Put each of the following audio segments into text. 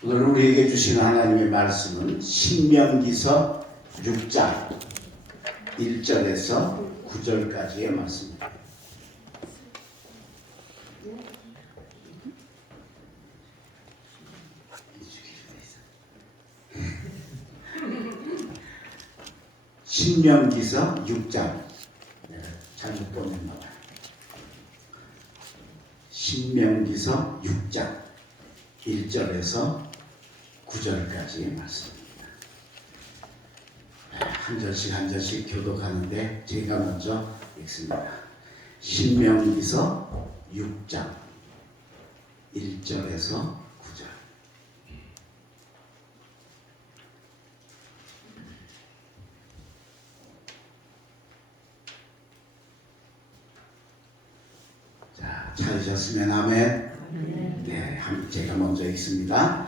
오늘 우리에게 주신 하나님의 말씀은 신명기서 6장 1절에서 9절까지의 말씀입니다. 신명기서 6장, 내가 잘못 보냈나 봐요. 신명기서 6장 1절에서 9절까지의 말씀입니다. 한 절씩 한 절씩 교독하는데 제가 먼저 읽습니다. 신명기서 6장 1절에서 9절. 자, 찾으셨으면 아멘. 네, 제가 먼저 읽습니다.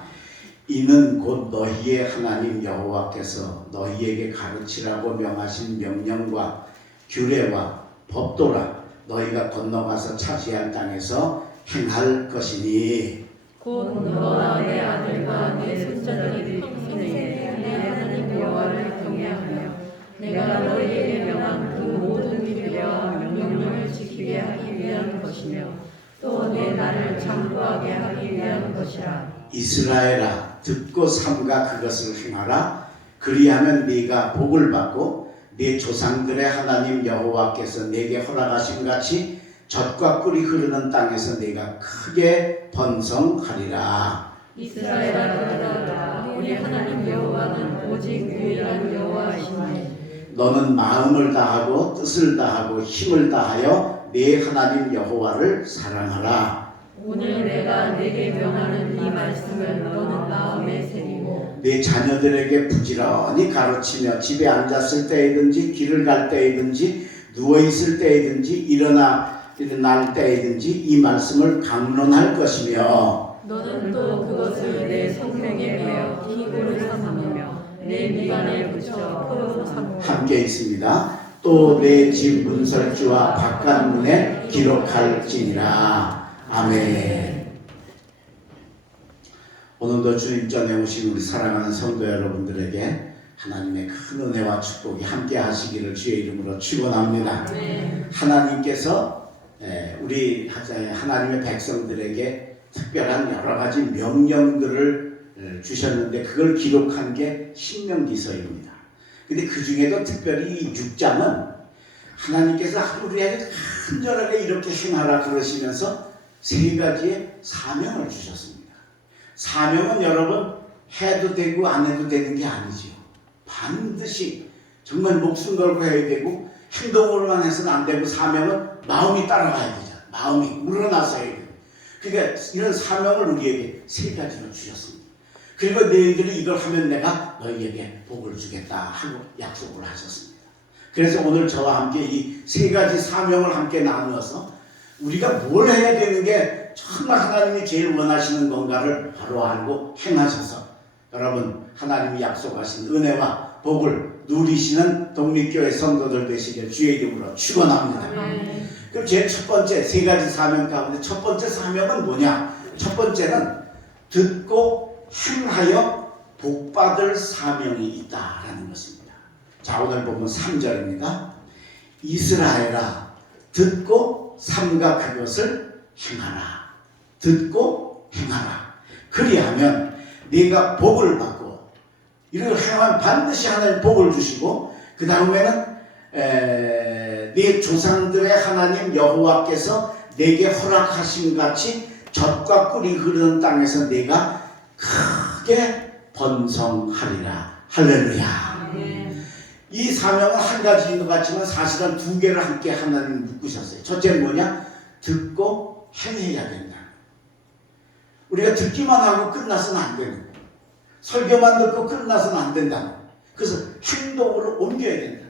이는 곧 너희의 하나님 여호와께서 너희에게 가르치라고 명하신 명령과 규례와 법도라 너희가 건너가서 차지할 땅에서 행할 것이니 곧 너와 내 아들과 내 손자들이 평생에 내 하나님 여호와를 경외하며 내가 너희에게 명한 그 모든 규례와 명령을 지키게 하기 위한 것이며 또 내 나를 장구하게 하기 위한 것이라. 이스라엘아 듣고 삼가 그것을 행하라. 그리하면 네가 복을 받고 네 조상들의 하나님 여호와께서 네게 허락하신 같이 젖과 꿀이 흐르는 땅에서 네가 크게 번성하리라. 이스라엘아 들으라. 우리 하나님 여호와는 오직 유일한 여호와이시니 너는 마음을 다하고 뜻을 다하고 힘을 다하여 네 하나님 여호와를 사랑하라. 오늘 내가 네게 명하는 이 말씀을 너는 마음에 새기고 네 자녀들에게 부지런히 가르치며 집에 앉았을 때이든지 길을 갈 때이든지 누워있을 때이든지 일어날 때이든지 이 말씀을 강론할 것이며 너는 또 그것을 내 성명에 매어 기구를 삼으며 내 미간에 붙여 표로 삼고 함께 있습니다. 또 내 집 문설주와 바깥문에 기록할지니라. 아멘. 오늘도 주님 전에 오신 우리 사랑하는 성도 여러분들에게 하나님의 큰 은혜와 축복이 함께 하시기를 주의 이름으로 축원합니다. 하나님께서 우리 하나님의 백성들에게 특별한 여러 가지 명령들을 주셨는데 그걸 기록한 게 신명기서입니다. 근데 그 중에도 특별히 이 6장은 하나님께서 우리에게 간절하게 이렇게 행하라 그러시면서 세 가지의 사명을 주셨습니다. 사명은 여러분 해도 되고 안 해도 되는 게 아니지요. 반드시 정말 목숨 걸고 해야 되고 행동으로만 해서는 안 되고 사명은 마음이 따라가야 되잖아요. 마음이 우러나서 해야 돼요. 그러니까 이런 사명을 우리에게 세 가지로 주셨습니다. 그리고 너희들이 이걸 하면 내가 너희에게 복을 주겠다 하고 약속을 하셨습니다. 그래서 오늘 저와 함께 이 세 가지 사명을 함께 나누어서 우리가 뭘 해야 되는 게 정말 하나님이 제일 원하시는 건가를 바로 알고 행하셔서 여러분 하나님이 약속하신 은혜와 복을 누리시는 독립교회 성도들 되시길 주의 이름으로 축원합니다. 그럼 제 첫 번째 세 가지 사명 가운데 첫 번째 사명은 뭐냐? 첫 번째는 듣고 행하여 복받을 사명이 있다라는 것입니다. 자, 오늘 보면 3절입니다. 이스라엘아 듣고 삼가 그것을 행하라. 듣고 행하라. 그리하면 네가 복을 받고 이걸 행하면 반드시 하나님 복을 주시고 그 다음에는 네 조상들의 하나님 여호와께서 네게 허락하신 같이 젖과 꿀이 흐르는 땅에서 네가 크게 번성하리라. 할렐루야. 이 사명은 한 가지인 것 같지만 사실은 두 개를 함께 하나님 묶으셨어요. 첫째는 뭐냐? 듣고 행해야 된다. 우리가 듣기만 하고 끝나서는 안 되는 거예요. 설교만 듣고 끝나서는 안 된다. 그래서 행동으로 옮겨야 된다.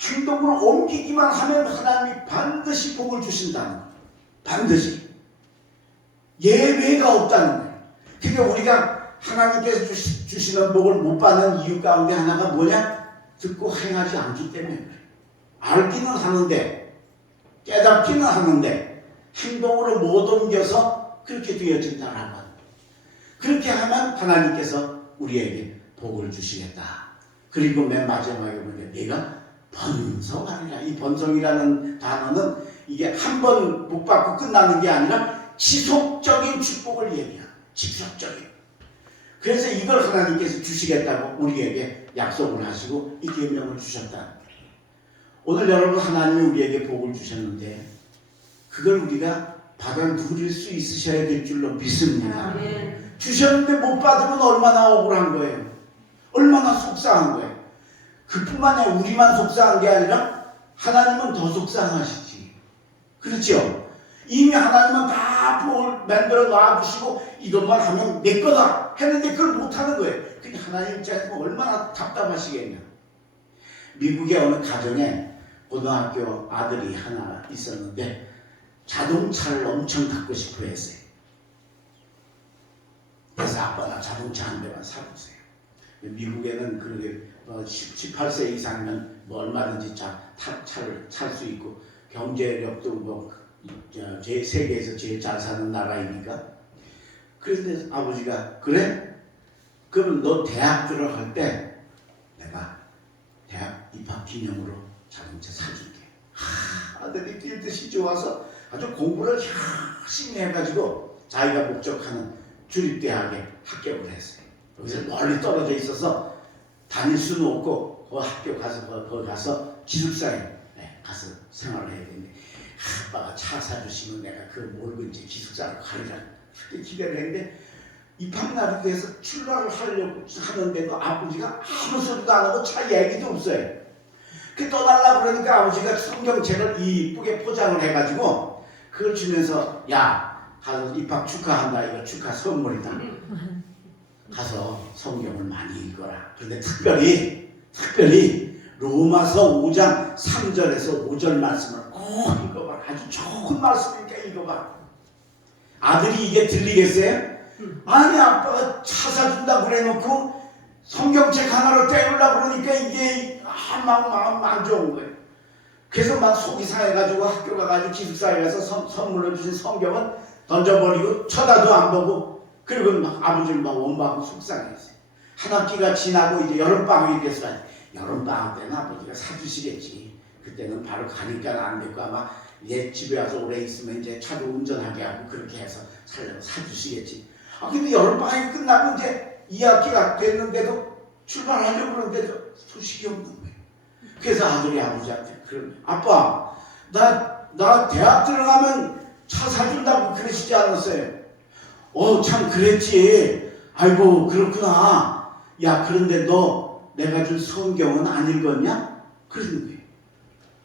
행동으로 옮기기만 하면 하나님이 반드시 복을 주신다는 거예요. 반드시. 예외가 없다는 거예요. 그러니까 우리가 하나님께서 주시는 복을 못 받는 이유 가운데 하나가 뭐냐? 듣고 행하지 않기 때문에 그래요. 알기는 하는데 깨닫기는 하는데 행동으로 못 옮겨서 그렇게 되어진다라고 합니다. 그렇게 하면 하나님께서 우리에게 복을 주시겠다. 그리고 맨 마지막에 보니까 내가 번성하리라. 이 번성이라는 단어는 이게 한 번 복 받고 끝나는 게 아니라 지속적인 축복을 얘기해요. 지속적인. 그래서 이걸 하나님께서 주시겠다고 우리에게 약속을 하시고 이 계명을 주셨다. 오늘 여러분 하나님이 우리에게 복을 주셨는데 그걸 우리가 받아 누릴 수 있으셔야 될 줄로 믿습니다. 주셨는데 못 받으면 얼마나 억울한 거예요. 얼마나 속상한 거예요. 그뿐만 아니라 우리만 속상한 게 아니라 하나님은 더 속상하시지. 그렇죠? 이미 하나님은 다 복을 만들어 놔두시고 이것만 하면 내 거다 했는데 그걸 못하는 거예요. 근데 하나님 입장에서 얼마나 답답하시겠냐. 미국의 어느 가정에 고등학교 아들이 하나 있었는데 자동차를 엄청 갖고 싶어 했어요. 그래서 아빠 나 자동차 한 대만 사주세요. 미국에는 그렇게 18세 이상이면 뭐 얼마든지 차를 살 수 있고 경제력도 뭐 세계에서 제일 잘 사는 나라이니까. 그래서 아버지가 그래? 그럼 너 대학 들어갈 때 내가 대학 입학 기념으로 자동차 사줄게. 아들이 뛸 듯이 좋아서 아주 공부를 열심히 해가지고 자기가 목적하는 주립대학에 합격을 했어요. 거기서 멀리 떨어져 있어서 다닐 수는 없고 그 학교 가서 거기 가서 기숙사에 가서 생활을 해야 되는데 아빠가 차 사주시면 내가 그 몰고 이제 기숙사로 가리라 그렇게 기대를 했는데 입학날이 돼서 출발을 하려고 하는데도 아버지가 아무 소리도 안 하고 차 얘기도 없어요. 그 떠나려고 그러니까 아버지가 성경책을 이쁘게 포장을 해가지고 그걸 주면서 야 가서 입학 축하한다. 이거 축하 선물이다. 가서 성경을 많이 읽어라. 그런데 특별히 로마서 5장 3절에서 5절 말씀을 꼭 읽어봐. 아주 좋은 말씀이니까 읽어봐. 아들이 이게 들리겠어요? 아니 아빠가 차 사준다고 그래놓고 성경책 하나로 때우려고 그러니까 이게 마음 안 좋은 거예요. 그래서 막 속이 상해가지고 학교 가가지고 기숙사에 가서 선물로 주신 성경은 던져버리고 쳐다도 안 보고 그리고 막 아버지를 막 원망하고 속상했어요. 한 학기가 지나고 이제 여름방학이 됐어요. 여름방학 때는 아버지가 사주시겠지. 그때는 바로 가니까 안 됐고 아마 얘 집에 와서 오래 있으면 이제 차도 운전하게 하고 그렇게 해서 사주시겠지. 근데 여름방학이 끝나고 이제 2학기가 됐는데도 출발하려고 그러는데도 소식이 없는 거예요. 그래서 아들이 아버지한테 아빠 나 대학 들어가면 차 사준다고 그러시지 않았어요? 참 그랬지. 아이고 그렇구나. 야 그런데 너 내가 준 성경은 안 읽었냐? 그러는 거예요.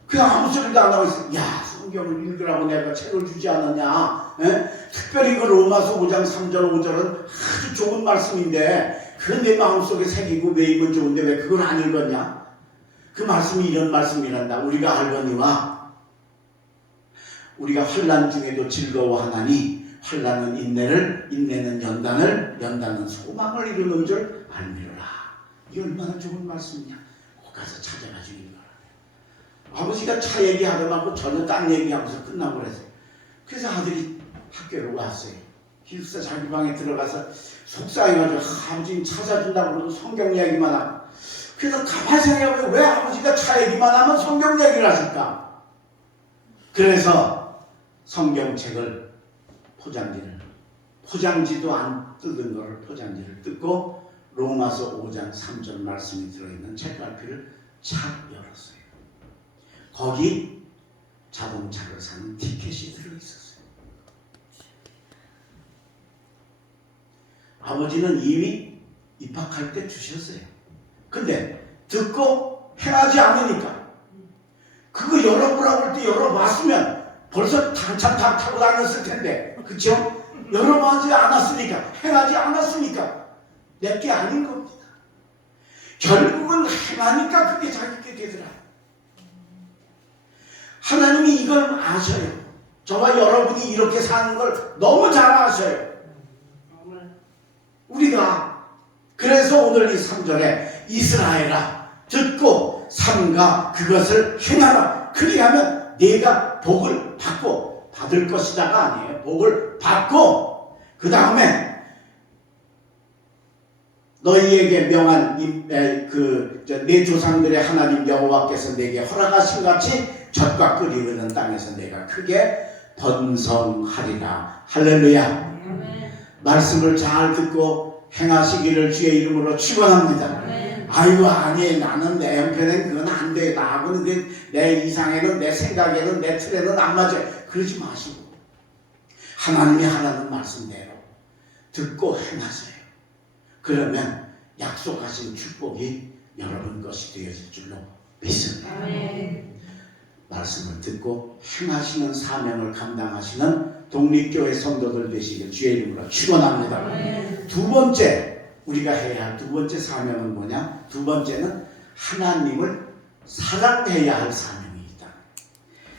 그냥 아무 소리도 안 하고 있어. 야 성경을 읽으라고 내가 책을 주지 않았냐? 특별히 그 로마서 5장 3절 5절은 아주 좋은 말씀인데 그건 내 마음속에 새기고 외이면 좋은데 왜 그걸 안 읽었냐? 그 말씀이 이런 말씀이란다. 우리가 알거니와 우리가 환난 중에도 즐거워하나니 환난은 인내를, 인내는 연단을, 연단은 소망을 이루는 줄 알미로라. 이게 얼마나 좋은 말씀이냐. 꼭 가서 찾아가지고 읽어라. 아버지가 차 얘기하다 말고 전혀 딴 얘기하면서 끝나고 그랬어요. 그래서 아들이 학교로 왔어요. 기숙사 자기 방에 들어가서 속상해가지고 아버지 차 사준다고 그러고 성경 얘기만 하고. 그래서 가만히 생각해보면 왜 아버지가 차 얘기만 하면 성경 얘기를 하실까? 그래서 성경책을 포장지도 안 뜯은 거를 포장지를 뜯고 로마서 5장 3절 말씀이 들어있는 책갈피를 착 열었어요. 거기 자동차를 사는 티켓이 들어있었어요. 아버지는 이미 입학할 때 주셨어요. 근데 듣고 행하지 않으니까 그거 열어보라고 할 때 열어봤으면 벌써 당차 타고 다녔을 텐데 그렇죠? 열어보지 않았으니까 행하지 않았으니까 내게 아닌 겁니다. 결국은 행하니까 그게 자기게 되더라. 하나님이 이걸 아셔요. 저와 여러분이 이렇게 사는 걸 너무 잘 아셔요. 우리가 그래서 오늘 이 3절에 이스라엘아 듣고 삼가 그것을 행하라. 그리하면 네가 복을 받고 받을 것이다가 아니에요. 복을 받고 그 다음에 너희에게 명한 내 조상들의 하나님 여호와께서 내게 허락하신 같이 젖과 꿀이 흐르는 땅에서 내가 크게 번성하리라. 할렐루야. 말씀을 잘 듣고 행하시기를 주의 이름으로 축원합니다. 아이고 아니 나는 내 형편엔 그건 안 돼. 나하고는 내 이상에는 내 생각에는 내 틀에는 안 맞아. 그러지 마시고 하나님이 하라는 말씀대로 듣고 행하세요. 그러면 약속하신 축복이 여러분 것이 되어질 줄로 믿습니다. 말씀을 듣고 행하시는 사명을 감당하시는 독립교회 성도들 되시길 주의 이름으로 축원합니다. 두 번째 우리가 해야 할 두 번째 사명은 뭐냐? 두 번째는 하나님을 사랑해야 할 사명이다.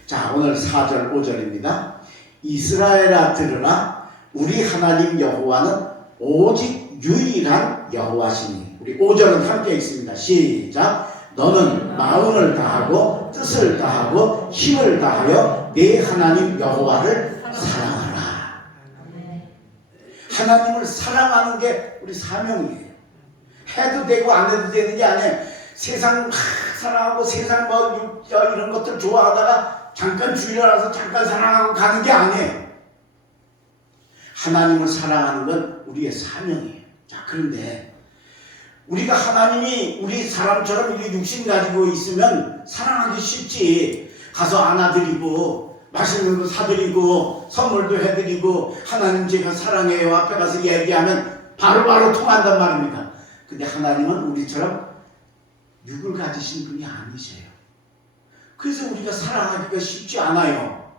자, 오늘 4절 5절입니다. 이스라엘아 들으라. 우리 하나님 여호와는 오직 유일한 여호와시니. 우리 5절은 함께 있습니다. 시작. 너는 마음을 다하고 뜻을 다하고 힘을 다하여 네 하나님 여호와를 사랑하라. 하나님을 사랑하는 게 우리 사명이에요. 해도 되고 안 해도 되는 게 아니에요. 세상 사랑하고 세상 이런 것들 좋아하다가 잠깐 주일에 와서 잠깐 사랑하고 가는 게 아니에요. 하나님을 사랑하는 건 우리의 사명이에요. 자, 그런데 우리가 하나님이 우리 사람처럼 이렇게 육신 가지고 있으면 사랑하기 쉽지. 가서 안아드리고 맛있는 거 사드리고 선물도 해드리고 하나님 제가 사랑해요 앞에 가서 얘기하면 바로바로 통한단 말입니다. 근데 하나님은 우리처럼 육을 가지신 분이 아니세요. 그래서 우리가 사랑하기가 쉽지 않아요.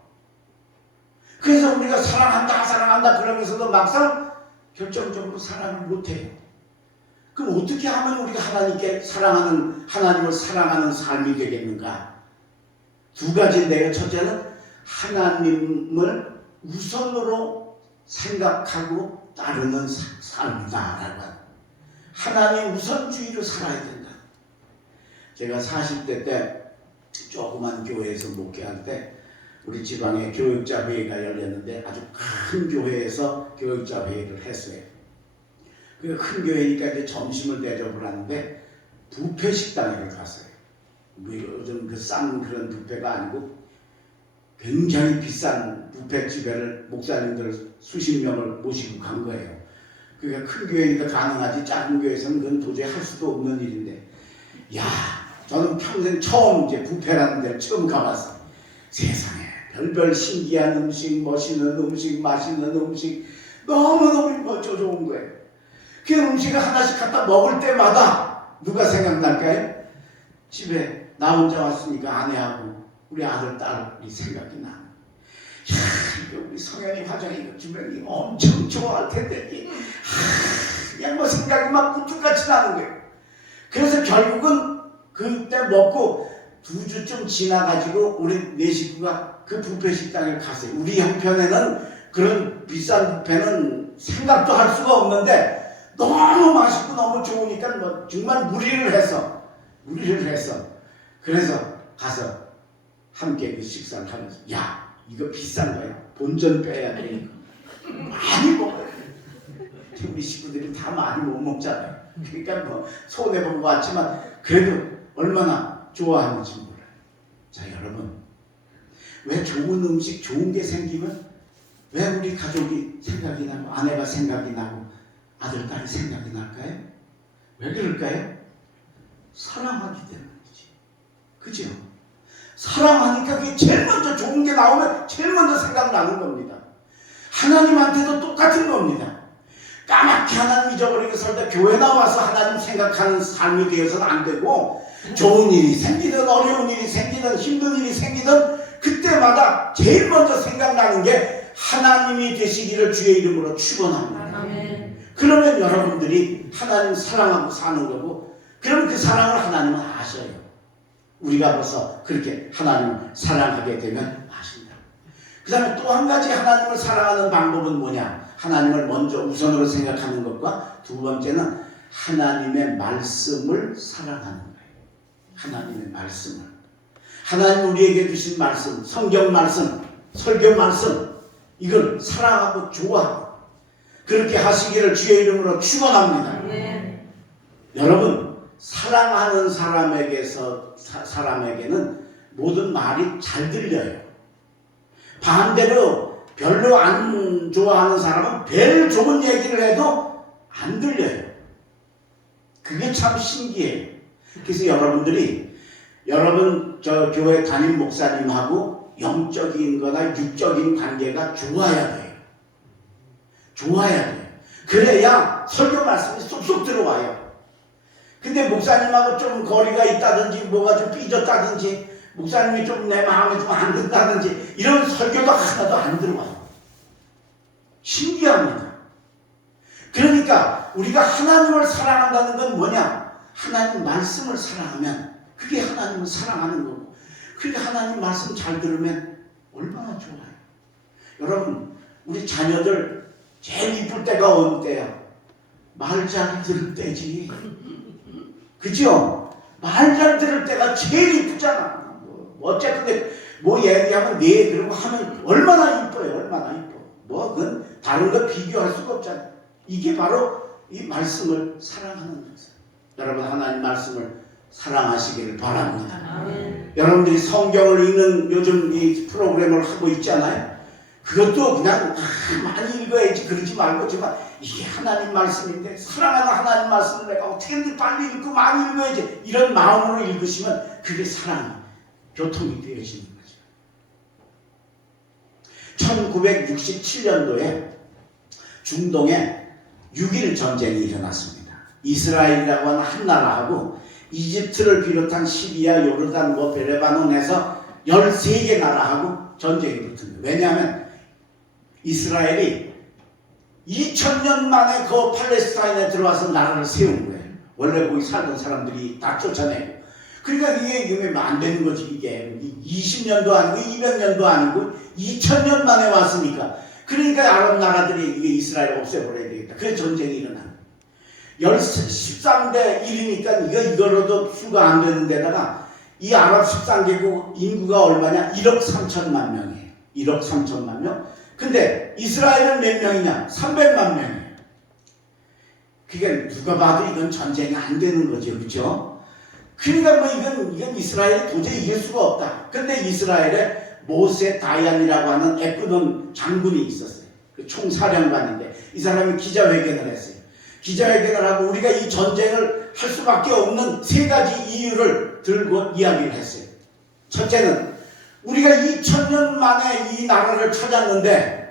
그래서 우리가 사랑한다 그러면서도 막상 결정적으로 사랑을 못해요. 그럼 어떻게 하면 우리가 하나님을 사랑하는 삶이 되겠는가? 두 가지인데요. 첫째는 하나님을 우선으로 생각하고 따르는 삶이다라고 하는, 하나님 우선주의로 살아야 된다. 제가 40대 때 조그만 교회에서 목회할 때 우리 지방에 교육자 회의가 열렸는데 아주 큰 교회에서 교육자 회의를 했어요. 그 큰 교회니까 이제 점심을 대접을 하는데 뷔페 식당에 갔어요. 요즘 싼 그런 뷔페가 아니고 굉장히 비싼 뷔페 집에를 목사님들 수십 명을 모시고 간 거예요. 그러니까 큰 교회니까 가능하지 작은 교회에서는 그건 도저히 할 수도 없는 일인데, 야, 저는 평생 처음 이제 뷔페라는 데를 처음 가봤어요. 세상에 별별 신기한 음식, 멋있는 음식, 맛있는 음식, 너무너무 멋져 좋은 거예요. 그 음식을 하나씩 갖다 먹을 때마다 누가 생각날까요? 집에 나 혼자 왔으니까 아내하고 우리 아들, 딸이 생각이 나. 야, 이거 우리 성현이, 화정이, 주변이 엄청 좋아할 텐데, 그냥 뭐 생각이 막 굴뚝같이 나는 거예요. 그래서 결국은 그때 먹고 2주쯤 지나가지고 우리 네 식구가 그 뷔페 식당에 갔어요. 우리 형편에는 그런 비싼 뷔페는 생각도 할 수가 없는데 너무 맛있고 너무 좋으니까 뭐 정말 무리를 해서 그래서 가서 함께 그 식사를 하면서, 야, 이거 비싼 거야. 본전 빼야 되니까 많이 먹어야 돼. 우리 식구들이 다 많이 못 먹잖아요. 그러니까 뭐 손해보고 왔지만 그래도 얼마나 좋아하는지 몰라요. 자, 여러분, 왜 좋은 음식, 좋은 게 생기면 왜 우리 가족이 생각이 나고 아내가 생각이 나고 아들, 딸이 생각이 날까요? 왜 그럴까요? 사랑하기 때문이지. 그죠? 사랑하니까 그게 제일 먼저 좋은 게 나오면 제일 먼저 생각나는 겁니다. 하나님한테도 똑같은 겁니다. 까맣게 하나님 잊어버리고 살다 교회 나와서 하나님 생각하는 삶이 되어서는 안 되고, 좋은 일이 생기든 어려운 일이 생기든 힘든 일이 생기든 그때마다 제일 먼저 생각나는 게 하나님이 되시기를 주의 이름으로 축원합니다. 그러면 여러분들이 하나님 사랑하고 사는 거고, 그럼 그 사랑을 하나님은 아셔요. 우리가 벌써 그렇게 하나님을 사랑하게 되면 아십니다. 그 다음에 또 한 가지 하나님을 사랑하는 방법은 뭐냐? 하나님을 먼저 우선으로 생각하는 것과 두 번째는 하나님의 말씀을 사랑하는 거예요. 하나님의 말씀을. 하나님 우리에게 주신 말씀, 성경 말씀, 설교 말씀, 이걸 사랑하고 좋아하고 그렇게 하시기를 주의 이름으로 축원합니다. 여러분, 사랑하는 사람에게는 모든 말이 잘 들려요. 반대로 별로 안 좋아하는 사람은 별 좋은 얘기를 해도 안 들려요. 그게 참 신기해요. 그래서 여러분 저 교회 담임 목사님하고 영적인 거나 육적인 관계가 좋아야 돼요. 좋아야 돼요. 그래야 설교 말씀이 쏙쏙 들어와요. 근데 목사님하고 좀 거리가 있다든지 뭐가 좀 삐졌다든지 목사님이 좀 내 마음에 좀 안 든다든지 이런 설교도 하나도 안 들어와요. 신기합니다. 그러니까 우리가 하나님을 사랑한다는 건 뭐냐? 하나님 말씀을 사랑하면 그게 하나님을 사랑하는 거고, 그게 하나님 말씀 잘 들으면 얼마나 좋아요. 여러분, 우리 자녀들 제일 이쁠 때가 어느 때야? 말 잘 들을 때지. 그죠? 말 잘 들을 때가 제일 이쁘잖아. 어쨌든 뭐 얘기하면 네 그러고 하면 얼마나 이뻐요. 얼마나 이뻐. 뭐 그건 다른 거 비교할 수가 없잖아. 이게 바로 이 말씀을 사랑하는 거죠. 여러분, 하나님 말씀을 사랑하시기를 바랍니다. 아멘. 여러분들이 성경을 읽는 요즘 이 프로그램을 하고 있잖아요. 그것도 그냥 많이 읽어야지 그러지 말고 정말 이게 하나님 말씀인데 사랑하는 하나님 말씀을 내가 어떻게든 빨리 읽고 많이 읽어야지 이런 마음으로 읽으시면 그게 사랑이 교통이 되어지는 거죠. 1967년도에 중동에 6.1 전쟁이 일어났습니다. 이스라엘이라고 하는 한 나라하고 이집트를 비롯한 시리아, 요르단, 레바논에서 13개 나라하고 전쟁이 붙은 거예요. 왜냐하면 이스라엘이 2000년 만에 그 팔레스타인에 들어와서 나라를 세운 거예요. 원래 거기 살던 사람들이 다 쫓아내고. 그러니까 이게 안 되는 거지. 이게 20년도 아니고 200년도 아니고 2000년 만에 왔으니까. 그러니까 아랍 나라들이 이게 이스라엘 없애버려야 되겠다. 그래서 전쟁이 일어나는 거예요. 13대 1이니까 이거로도 수가 안 되는 데다가 이 아랍 13개국 인구가 얼마냐? 1억 3천만 명이에요. 1억 3천만 명. 근데 이스라엘은 몇 명이냐? 300만 명이에요. 그게 누가 봐도 이건 전쟁이 안 되는 거죠. 그렇죠? 그러니까 뭐 이건 이스라엘이 도저히 이길 수가 없다. 근데 이스라엘에 모세 다얀이라고 하는 에프돈 장군이 있었어요. 그 총사령관인데 이 사람이 기자회견을 했어요. 기자회견을 하고 우리가 이 전쟁을 할 수밖에 없는 3가지 이유를 들고 이야기를 했어요. 첫째는 우리가 2000년 만에 이 나라를 찾았는데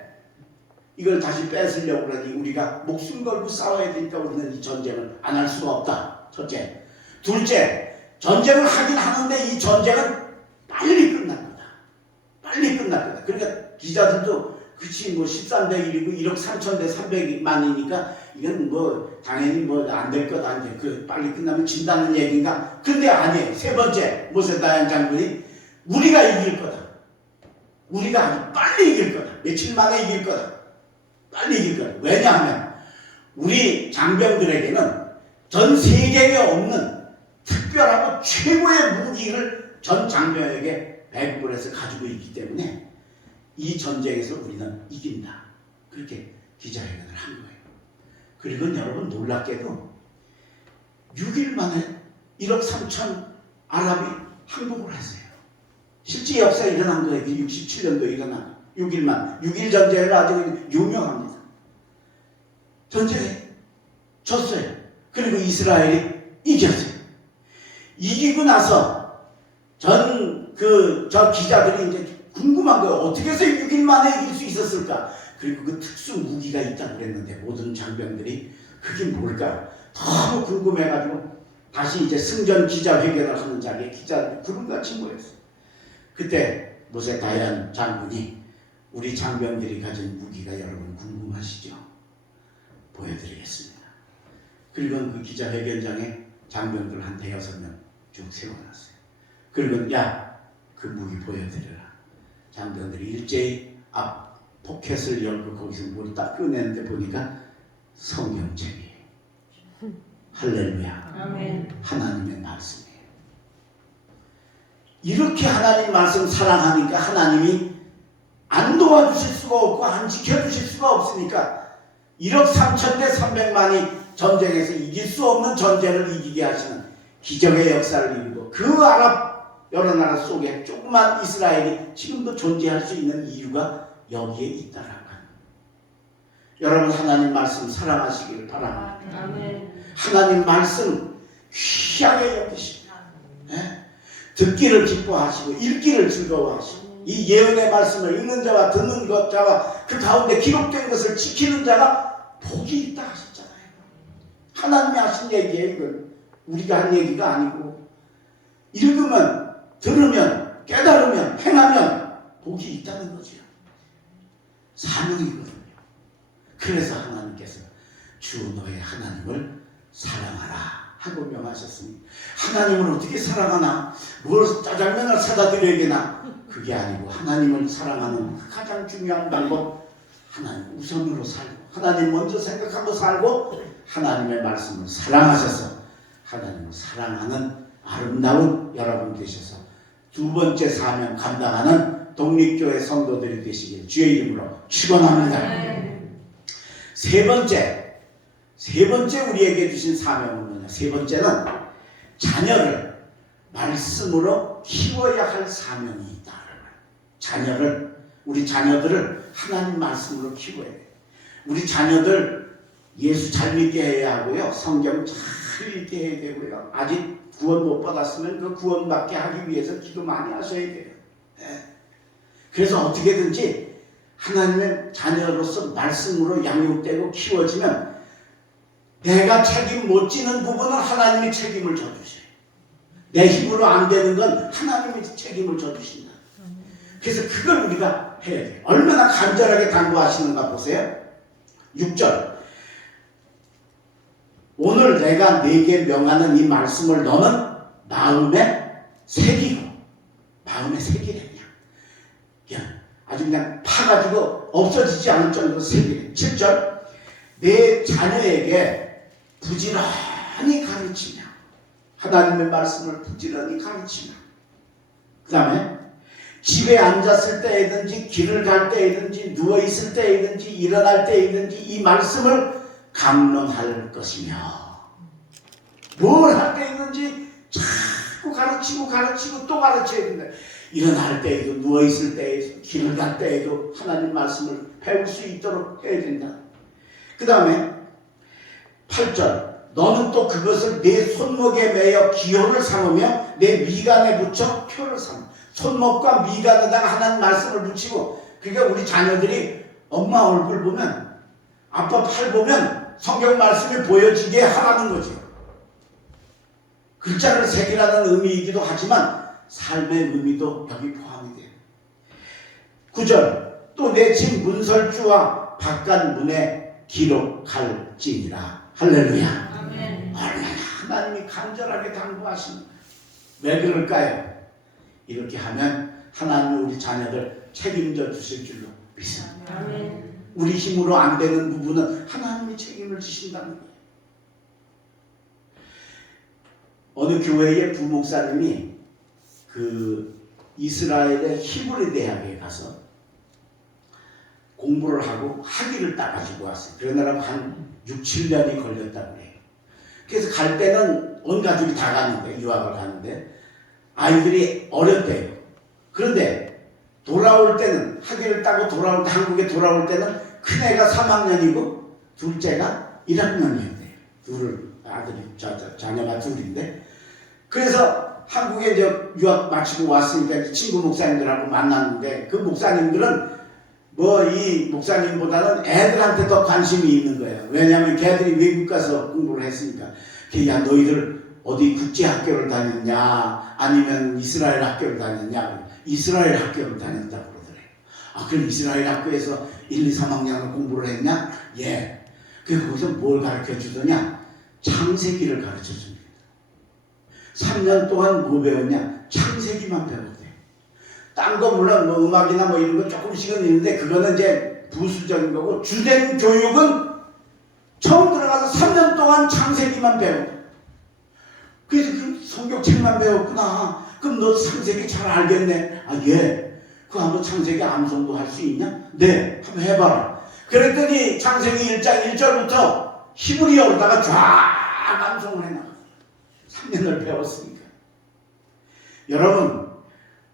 이걸 다시 뺏으려고 그러니 우리가 목숨 걸고 싸워야 되니까 우리는 이 전쟁을 안 할 수가 없다. 첫째. 둘째, 전쟁을 하긴 하는데 이 전쟁은 빨리 끝날 거다. 빨리 끝날 거다. 그러니까 기자들도 그치 뭐 13대 1이고 1억 3천 대 300만이니까 이건 뭐 당연히 뭐 안 될 거다. 이제 그 빨리 끝나면 진다는 얘기인가? 근데 아니에요. 세 번째, 모세 다얀 장군이 우리가 이길 거다. 우리가 아주 빨리 이길 거다. 며칠 만에 이길 거다. 빨리 이길 거다. 왜냐하면 우리 장병들에게는 전 세계에 없는 특별하고 최고의 무기를 전 장병에게 배급을 해서 가지고 있기 때문에 이 전쟁에서 우리는 이긴다. 그렇게 기자회견을 한 거예요. 그리고 여러분 놀랍게도 6일 만에 1억 3천 아랍이 항복을 했어요. 실제 역사에 일어난 거예요. 67년도에 일어난 6일만. 6일 전쟁을 아주 유명합니다. 전쟁에 졌어요. 그리고 이스라엘이 이겼어요. 이기고 나서 저 기자들이 이제 궁금한 거예요. 어떻게 해서 6일 만에 이길 수 있었을까? 그리고 그 특수 무기가 있다고 그랬는데 모든 장병들이 그게 뭘까? 너무 궁금해가지고 다시 이제 승전 기자회견을 하는 자리에 기자들이 구름같이 모였어요. 그때 모세 다얀 장군이 우리 장병들이 가진 무기가 여러분 궁금하시죠? 보여드리겠습니다. 그리고 그 기자회견장에 장병들 한 5명 쭉 세워놨어요. 그리고 야, 그 무기 보여드려라. 장병들이 일제히 앞 포켓을 열고 거기서 뭘 딱 꺼내는데 보니까 성경책이에요. 할렐루야. 아멘. 하나님의 말씀이에요. 이렇게 하나님 말씀 사랑하니까 하나님이 안 도와주실 수가 없고 안 지켜주실 수가 없으니까 1억 3천 대 300만이 전쟁에서 이길 수 없는 전쟁을 이기게 하시는 기적의 역사를 이루고 그 아랍 여러 나라 속에 조그만 이스라엘이 지금도 존재할 수 있는 이유가 여기에 있다라고 합니다. 여러분 하나님 말씀 사랑하시기를 바랍니다. 하나님 말씀 귀하게 여기시고 듣기를 기뻐하시고 읽기를 즐거워하시고 이 예언의 말씀을 읽는 자와 듣는 것 자와 그 가운데 기록된 것을 지키는 자가 복이 있다 하셨잖아요. 하나님이 하신 얘기예요. 이건 우리가 한 얘기가 아니고 읽으면 들으면 깨달으면 행하면 복이 있다는 거죠. 사명이거든요. 그래서 하나님께서 주 너의 하나님을 사랑하라 하고 명하셨으니 하나님을 어떻게 사랑하나? 뭘 짜장면을 사다 드려야 되나? 그게 아니고 하나님을 사랑하는 가장 중요한 방법 하나님 우선으로 살고 하나님 먼저 생각하고 살고 하나님의 말씀을 사랑하셔서 하나님을 사랑하는 아름다운 여러분 되셔서 두 번째 사명 감당하는 독립교회 성도들이 되시길 주의 이름으로 축원합니다. 세 번째 우리에게 주신 사명은 뭐냐? 세 번째는 자녀를 말씀으로 키워야 할 사명이 있다. 우리 자녀들을 하나님 말씀으로 키워야 돼. 우리 자녀들 예수 잘 믿게 해야 하고요. 성경 잘 읽게 해야 되고요. 아직 구원 못 받았으면 그 구원받게 하기 위해서 기도 많이 하셔야 돼요. 그래서 어떻게든지 하나님의 자녀로서 말씀으로 양육되고 키워지면 내가 책임 못 지는 부분은 하나님이 책임을 져주셔요. 내 힘으로 안 되는 건 하나님이 책임을 져주신다. 그래서 그걸 우리가 해야 돼요. 얼마나 간절하게 당부하시는가 보세요. 6절 오늘 내가 네게 명하는 이 말씀을 너는 마음에 새기고 마음에 새기래. 그냥 아주 그냥 파가지고 없어지지 않을 정도로 새기래. 7절 내 자녀에게 부지런히 가르치며 하나님의 말씀을 부지런히 가르치며 그 다음에 집에 앉았을 때이든지 길을 갈 때이든지 누워있을 때이든지 일어날 때이든지 이 말씀을 강론할 것이며 뭘 할 때이든지 자꾸 가르치고 또 가르쳐야 된다. 일어날 때에도 누워있을 때에도 길을 갈 때에도 하나님 말씀을 배울 수 있도록 해야 된다. 그 다음에 8절 너는 또 그것을 내 손목에 매여 기호를 삼으며 내 미간에 붙여 표를 삼아. 손목과 미간에다가 하나님 말씀을 붙이고 그러니까 우리 자녀들이 엄마 얼굴 보면 아빠 팔 보면 성경 말씀이 보여지게 하라는 거죠. 글자를 새기라는 의미이기도 하지만 삶의 의미도 여기 포함이 돼요. 9절 또 내 집 문설주와 바깥 문에 기록할지니라. 할렐루야. 아멘. 얼마나 하나님이 간절하게 당부하십니다. 왜 그럴까요? 이렇게 하면 하나님이 우리 자녀들 책임져 주실 줄로 믿습니다. 아멘. 우리 힘으로 안 되는 부분은 하나님이 책임을 지신다는 거예요. 어느 교회의 부목사님이 그 이스라엘의 히브리 대학에 가서 공부를 하고 학위를 따가지고 왔어요. 그러느라 한 6, 7년이 걸렸다고 해요. 그래서 갈 때는 온 가족이 다 가는데 유학을 가는데 아이들이 어렸대요. 그런데 돌아올 때는 학위를 따고 돌아올 때 한국에 돌아올 때는 큰애가 3학년이고 둘째가 1학년이었대요. 둘을 아들이 자녀가 둘인데 그래서 한국에 이제 유학 마치고 왔으니까 친구 목사님들하고 만났는데 그 목사님들은 뭐 이 목사님보다는 애들한테 더 관심이 있는 거예요. 왜냐하면 걔들이 외국 가서 공부를 했으니까. 야 너희들 어디 국제학교를 다녔냐 아니면 이스라엘 학교를 다녔냐. 이스라엘 학교를 다녔다고 그러더래요. 아 그럼 이스라엘 학교에서 1, 2, 3학년을 공부를 했냐? 예. 그래서 거기서 뭘 가르쳐 주더냐? 창세기를 가르쳐 줍니다. 3년 동안 뭐 배웠냐? 창세기만 배웠대요. 딴 거 물론 뭐 음악이나 뭐 이런 거 조금씩은 있는데 그거는 이제 부수적인 거고 주된 교육은 처음 들어가서 3년 동안 창세기만 배워. 그래서 그 성경책만 배웠구나. 그럼 너 창세기 잘 알겠네. 아 예. 그 한번 창세기 암송도 할 수 있냐? 네. 한번 해봐라. 그랬더니 창세기 1장 1절부터 히브리어로다가 쫙 암송을 해놔. 3년을 배웠으니까. 여러분,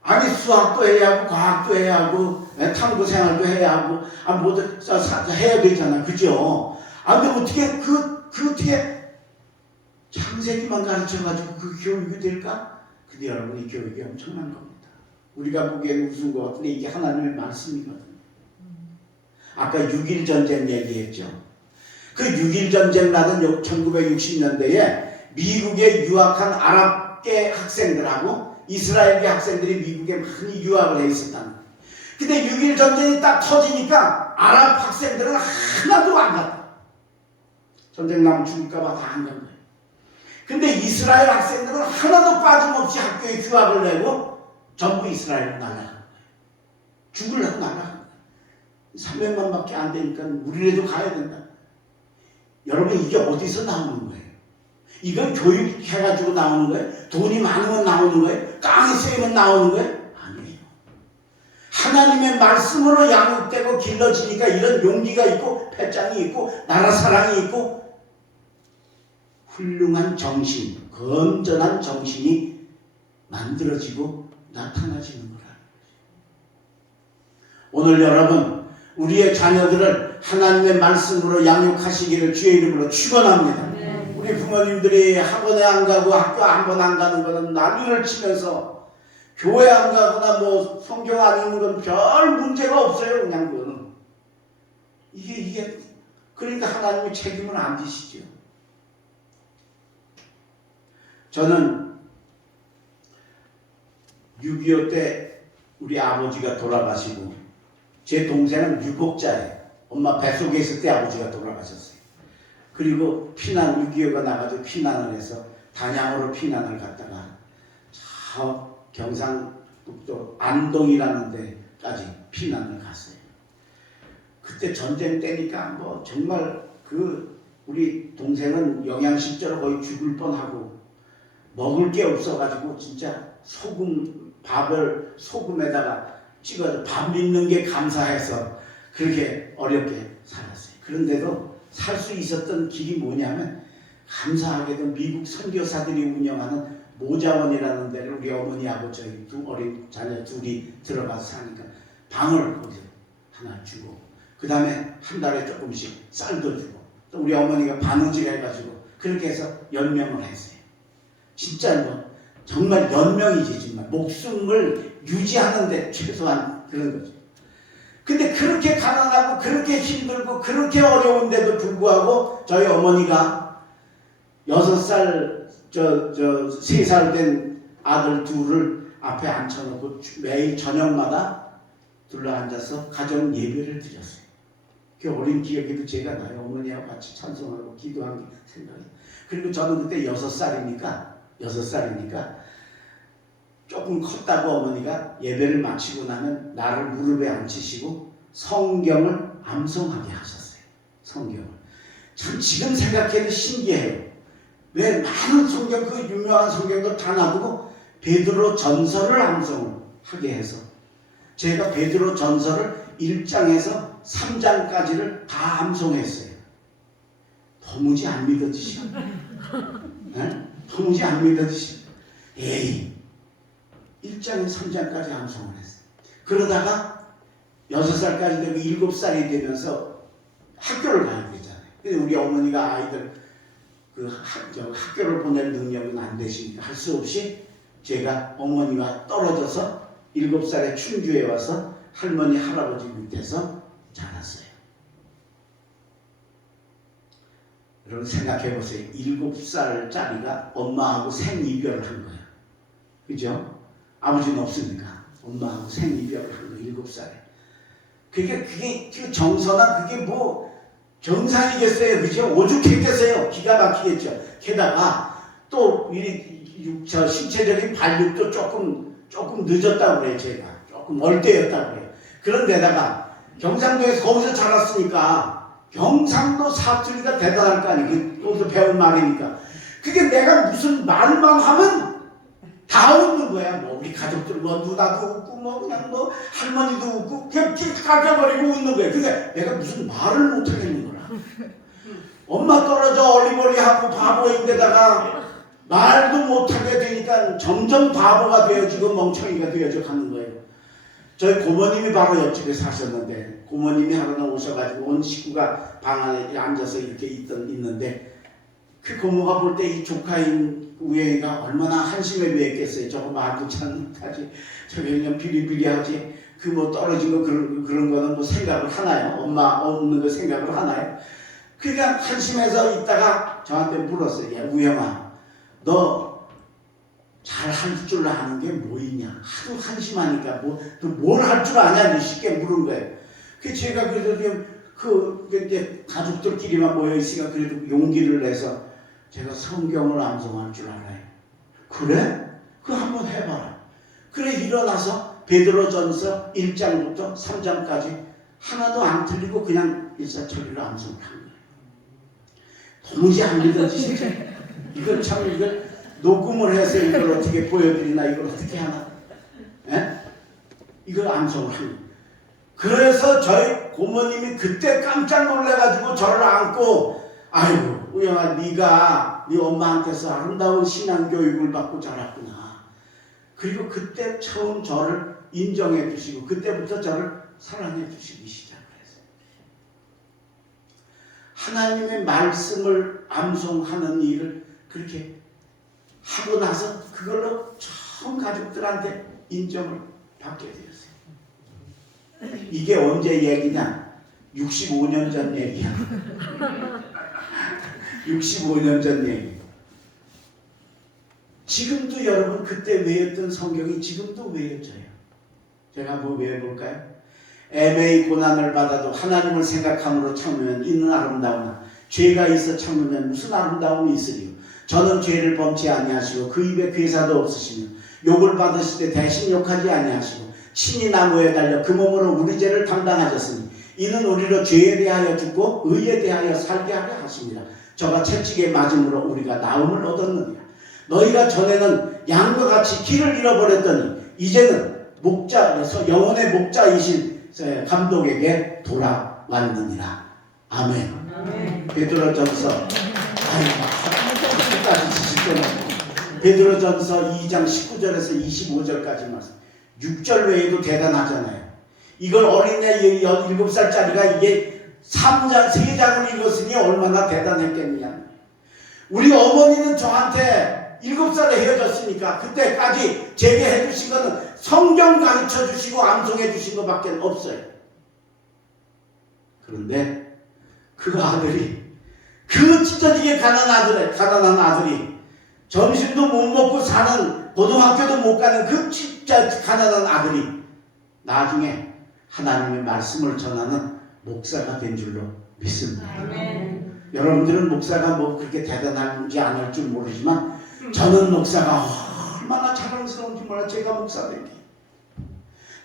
아니 수학도 해야 하고 과학도 해야 하고 탐구 생활도 해야 하고 모두 해야 되잖아, 그죠? 근데 어떻게 어떻게 창세기만 가르쳐가지고 그 교육이 될까? 근데 여러분, 이 교육이 엄청난 겁니다. 우리가 보기에는 우스운 것 같은데 이게 하나님의 말씀이거든요. 아까 6.1 전쟁 얘기했죠. 그 6.1 전쟁 나던 1960년대에 미국에 유학한 아랍계 학생들하고 이스라엘계 학생들이 미국에 많이 유학을 해 있었다는 거예요. 근데 6.1 전쟁이 딱 터지니까 아랍 학생들은 하나도 안 갔다. 전쟁 나면 죽을까봐 다 안 간 거예요. 근데 이스라엘 학생들은 하나도 빠짐없이 학교에 휴학을 내고 전부 이스라엘로 날아간 거예요. 죽으려고 날아간 거예요. 300만밖에 안 되니까 우리라도 가야 된다. 여러분, 이게 어디서 나오는 거예요? 이건 교육해가지고 나오는 거예요? 돈이 많으면 나오는 거예요? 깡이 세면 나오는 거예요? 아니에요. 하나님의 말씀으로 양육되고 길러지니까 이런 용기가 있고 배짱이 있고 나라 사랑이 있고 훌륭한 정신, 건전한 정신이 만들어지고 나타나지는 거라. 오늘 여러분, 우리의 자녀들을 하나님의 말씀으로 양육하시기를 주의 이름으로 축원합니다. 우리 부모님들이 학원에 안 가고 학교 한 번 안 가는 것은 난리를 치면서 교회 안 가거나 뭐 성경 안 읽는 건 별 문제가 없어요. 그냥 그거는. 이게 그러니까 하나님이 책임을 안 지시죠. 저는 6.25 때 우리 아버지가 돌아가시고 제 동생은 유복자예요. 엄마 뱃속에 있을 때 아버지가 돌아가셨어요. 그리고 6.25가 나가지고 피난을 해서 단양으로 피난을 갔다가 저 경상북도 안동이라는 데까지 피난을 갔어요. 그때 전쟁 때니까 뭐 정말 우리 동생은 영양실조로 거의 죽을 뻔하고 먹을 게 없어가지고 진짜 밥을 소금에다가 찍어서 밥 믿는 게 감사해서 그렇게 어렵게 살았어요. 그런데도 살 수 있었던 길이 뭐냐면 감사하게도 미국 선교사들이 운영하는 모자원이라는 데를 우리 어머니하고 저희 어린 자녀 둘이 들어가서 사니까 방을 거기서 하나 주고 그 다음에 한 달에 조금씩 쌀도 주고 또 우리 어머니가 바느질 해가지고 그렇게 해서 연명을 했어요. 진짜 뭐 정말 연명이지 정말 목숨을 유지하는데 최소한 그런 거죠. 근데 그렇게 가난하고 그렇게 힘들고 그렇게 어려운데도 불구하고 저희 어머니가 6살 3살 된 아들 둘을 앞에 앉혀놓고 매일 저녁마다 둘러앉아서 가정 예배를 드렸어요. 그 어린 기억에도 제가 나요. 어머니하고 같이 찬송하고 기도한 게 생각이. 그리고 저는 그때 6살이니까 조금 컸다고 어머니가 예배를 마치고 나면 나를 무릎에 앉히시고 성경을 암송하게 하셨어요. 성경을. 참 지금 생각해도 신기해요. 왜 많은 성경, 그 유명한 성경도 다 놔두고 베드로 전서를 암송하게 해서 제가 베드로 전서를 1장에서 3장까지를 다 암송했어요. 도무지 안 믿어지시죠? 네? 도무지 안 믿어지시죠? 에이, 1장에서 3장까지 암송을 했어요. 그러다가 6살까지 되고 7살이 되면서 학교를 가야 되잖아요. 근데 우리 어머니가 아이들 학교를 보낼 능력은 안 되시니까 할 수 없이 제가 어머니와 떨어져서 7살에 충주에 와서 할머니 할아버지 밑에서 자랐어요. 여러분 생각해 보세요. 7살짜리가 엄마하고 생이별을 한 거예요. 그죠? 아버지는 없으니까 엄마하고 생이별을 한 거예요. 7살에. 그게 정서나 그게 뭐 정상이겠어요. 그죠? 오죽했겠어요. 기가 막히겠죠. 게다가 또 신체적인 발육도 조금 늦었다고 그래요. 제가 조금 얼때였다고 그래요. 그런데다가 경상도에서 거기서 자랐으니까 경상도 사투리가 대단할 거 아니에요. 거기서 배운 말이니까. 그게 내가 무슨 말만 하면 다 웃는 거야. 뭐 우리 가족들 뭐 누나도 웃고 뭐 그냥 뭐 할머니도 웃고 그냥 깎아버리고 웃는 거야. 근데 내가 무슨 말을 못 하겠는 거야. 엄마 떨어져 얼리버리하고 바보인데다가 말도 못하게 되니까 점점 바보가 되어지고 멍청이가 되어져 가는 거예요. 저희 고모님이 바로 옆집에 사셨는데 고모님이 하루는 오셔가지고 온 식구가 방 안에 앉아서 이렇게 있는데 그 고모가 볼 때 이 조카인 우영이가 얼마나 한심해 보였겠어요. 저거 말도 참 못하지. 저게 그냥 비리비리하지. 그 뭐 떨어진 거 그런 거는 뭐 생각을 하나요? 엄마 없는 거 생각을 하나요? 그냥 한심해서 있다가 저한테 물었어요. 야 우영아, 너 잘 할 줄 아는 게 뭐 있냐? 하도 한심하니까 뭘 할 줄 아냐? 쉽게 물은 거예요. 그 제가 그래도 이제 가족들끼리만 모여 있으니까 그래도 용기를 내서 제가 성경을 암송할 줄 알아요. 그래? 그거 한번 해봐라. 그래 일어나서 베드로전서 1장부터 3장까지 하나도 안 틀리고 그냥 일사천리로 암송을 한 거예요. 도무지 안 믿어지시죠? 이걸 녹음을 해서 이걸 어떻게 보여드리나 이걸 어떻게 하나? 예? 이걸 암송을 한 거예요. 그래서 저희 고모님이 그때 깜짝 놀래가지고 저를 안고 아이고 우영아 네가 네 엄마한테서 아름다운 신앙교육을 받고 자랐구나. 그리고 그때 처음 저를 인정해 주시고 그때부터 저를 사랑해 주시기 시작했어요. 하나님의 말씀을 암송하는 일을 그렇게 하고 나서 그걸로 처음 가족들한테 인정을 받게 되었어요. 이게 언제 얘기냐? 65년 전 얘기야. 65년 전 얘기. 지금도 여러분 그때 외웠던 성경이 지금도 외워져요. 제가 한번 외워볼까요? 애매히 고난을 받아도 하나님을 생각함으로 참으면 있는 아름다우나 죄가 있어 참으면 무슨 아름다움이 있으리요. 저는 죄를 범치 아니하시고 그 입에 괴사도 없으시며 욕을 받으시되 대신 욕하지 아니하시고 친히 나무에 달려 그 몸으로 우리 죄를 담당하셨으니 이는 우리로 죄에 대하여 죽고 의에 대하여 살게 하려 하십니다. 저가 채찍에 맞음으로 우리가 나음을 얻었느니라. 너희가 전에는 양과 같이 길을 잃어버렸더니 이제는 목자에서 영혼의 목자이신 감독에게 돌아왔느니라. 아멘. 아멘. 베드로전서 끝까지 지실 때는 베드로전서 2장 19절에서 25절까지 말씀. 6절 외에도 대단하잖아요. 이걸 어린애 7살짜리가 이게 3장을 읽었으니 얼마나 대단했겠느냐. 우리 어머니는 저한테 7살에 헤어졌으니까 그때까지 제게 해주신 것은 성경 가르쳐 주시고 암송해 주신 것밖에 없어요. 그런데 그 아들이 그 찢어지게 가난한 아들이 점심도 못 먹고 사는 고등학교도 못 가는 그 진짜 가난한 아들이 나중에 하나님의 말씀을 전하는 목사가 된 줄로 믿습니다. 아멘. 여러분들은 목사가 뭐 그렇게 대단한지 않을 줄 모르지만 저는 목사가 얼마나 자랑스러운지 몰라. 제가 목사 되기.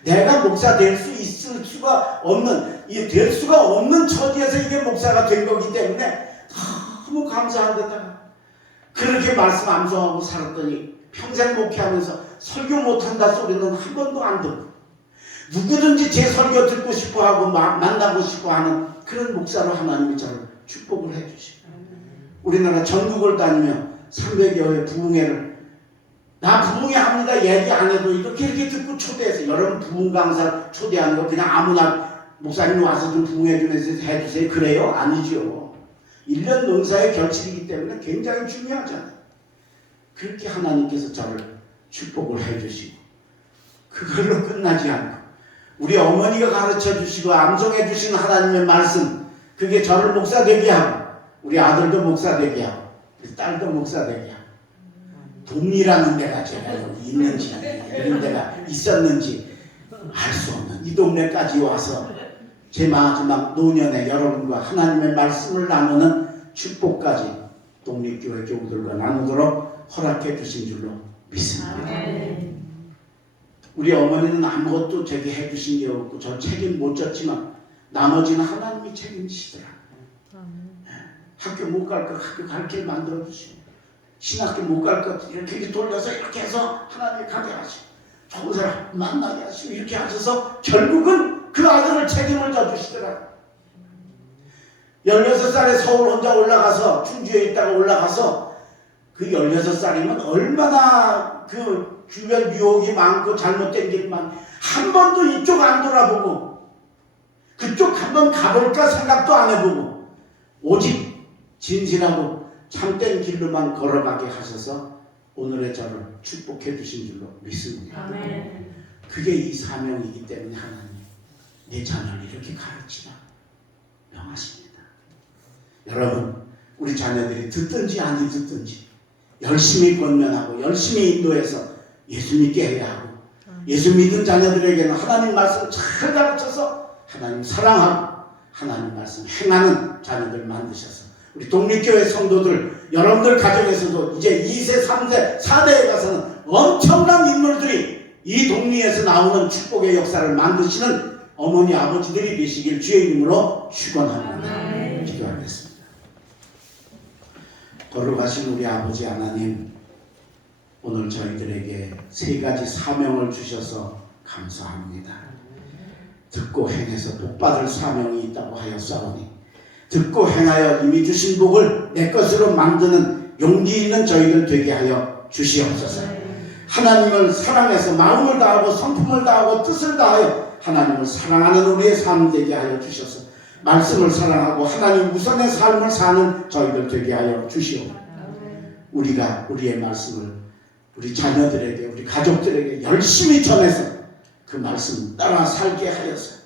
내가 목사 될 수가 없는 처지에서 이게 목사가 된 거기 때문에 너무 감사한데다가 그렇게 말씀 암송하고 살았더니 평생 목회하면서 설교 못한다 소리는 한 번도 안 듣고 누구든지 제 설교 듣고 싶어하고 만나고 싶어하는 그런 목사로 하나님이 저를 축복을 해주시고 우리나라 전국을 다니며 300여회 부흥회를 나 부흥회 합니다 얘기 안 해도 이렇게 듣고 초대해서 여러분 부흥 강사 초대하는 거 그냥 아무나 목사님 와서 좀 부흥회 좀 해주세요 그래요? 아니죠. 1년 농사의 결실이기 때문에 굉장히 중요하잖아요. 그렇게 하나님께서 저를 축복을 해주시고 그걸로 끝나지 않고 우리 어머니가 가르쳐 주시고 암송해 주신 하나님의 말씀 그게 저를 목사 되게 하고 우리 아들도 목사 되게 하고 우리 딸도 목사 되게 하고 동리라는 데가 제가 여기 있는지 이런 데가 있었는지 알 수 없는 이 동네까지 와서 제 마지막 노년에 여러분과 하나님의 말씀을 나누는 축복까지 독립교회 교우들과 나누도록 허락해 주신 줄로 믿습니다. 아멘. 우리 어머니는 아무것도 제게 해주신 게 없고 저 책임 못 졌지만 나머지는 하나님이 책임지시더라. 학교 못 갈 거 학교 갈 길 만들어 주시고 신학교 못 갈 것 이렇게 돌려서 이렇게 해서 하나님이 가게 하시고 좋은 사람 만나게 하시고 이렇게 하셔서 결국은 그 아들을 책임을 져주시더라고요. 16살에 서울 혼자 올라가서 충주에 있다가 올라가서 그 16살이면 얼마나 그 주변 유혹이 많고 잘못된 길만 한 번도 이쪽 안 돌아보고 그쪽 한번 가볼까 생각도 안 해보고 오직 진실하고 참된 길로만 걸어가게 하셔서 오늘의 저를 축복해 주신 줄로 믿습니다. 아멘. 그게 이 사명이기 때문에 하나님 내 자녀를 이렇게 가르치라 명하십니다. 여러분 우리 자녀들이 듣든지 아니 듣든지 열심히 권면하고 열심히 인도해서 예수 믿게 해야 하고 예수 믿은 자녀들에게는 하나님 말씀 잘 가르쳐서 하나님 사랑하고 하나님 말씀 행하는 자녀들 만드셔서 우리 독립교회 성도들 여러분들 가정에서도 이제 2세, 3세, 4대에 가서는 엄청난 인물들이 이 독립에서 나오는 축복의 역사를 만드시는 어머니 아버지들이 되시길 주의 이름으로 축원합니다. 기도하겠습니다. 걸어가신 우리 아버지 하나님, 오늘 저희들에게 3가지 사명을 주셔서 감사합니다. 듣고 행해서 복받을 사명이 있다고 하였사오니 듣고 행하여 이미 주신 복을 내 것으로 만드는 용기 있는 저희들 되게 하여 주시옵소서. 하나님을 사랑해서 마음을 다하고 성품을 다하고 뜻을 다하여 하나님을 사랑하는 우리의 삶 되게 하여 주셔서 말씀을 사랑하고 하나님 우선의 삶을 사는 저희들 되게 하여 주시옵소서. 우리가 우리의 말씀을 우리 자녀들에게 우리 가족들에게 열심히 전해서 그 말씀 따라 살게 하여서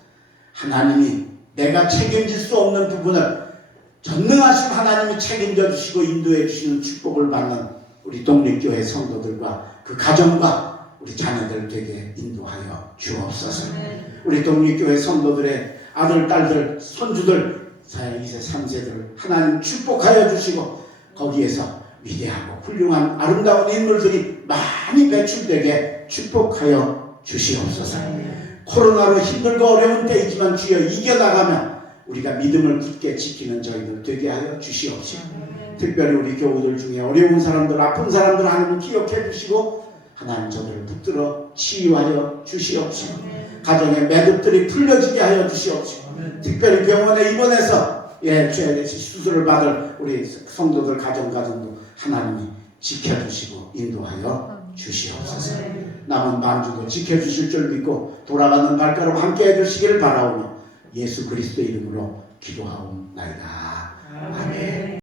하나님이 내가 책임질 수 없는 부분을 전능하신 하나님이 책임져 주시고 인도해 주시는 축복을 받는 우리 독립교회 성도들과 그 가정과 우리 자녀들 되게 인도하여 주옵소서. 우리 독립교회 성도들의 아들, 딸들, 손주들 2세, 3세들 하나님 축복하여 주시고 거기에서 위대하고 훌륭한 아름다운 인물들이 많이 배출되게 축복하여 주시옵소서. 코로나로 힘들고 어려운 때이지만 주여 이겨나가며 우리가 믿음을 굳게 지키는 저희들 되게 하여 주시옵시고 특별히 우리 교우들 중에 어려운 사람들 아픈 사람들 하나님 기억해 주시고 하나님 저들을 붙들어 치유하여 주시옵시고 가정의 매듭들이 풀려지게 하여 주시옵시고 특별히 병원에 입원해서 수술을 받을 우리 성도들 가정도 하나님이 지켜주시고 인도하여 주시옵소서. 남은 만주도 지켜주실 줄 믿고 돌아가는 발걸음 함께 해주시기를 바라오며 예수 그리스도 이름으로 기도하옵나이다. 아멘.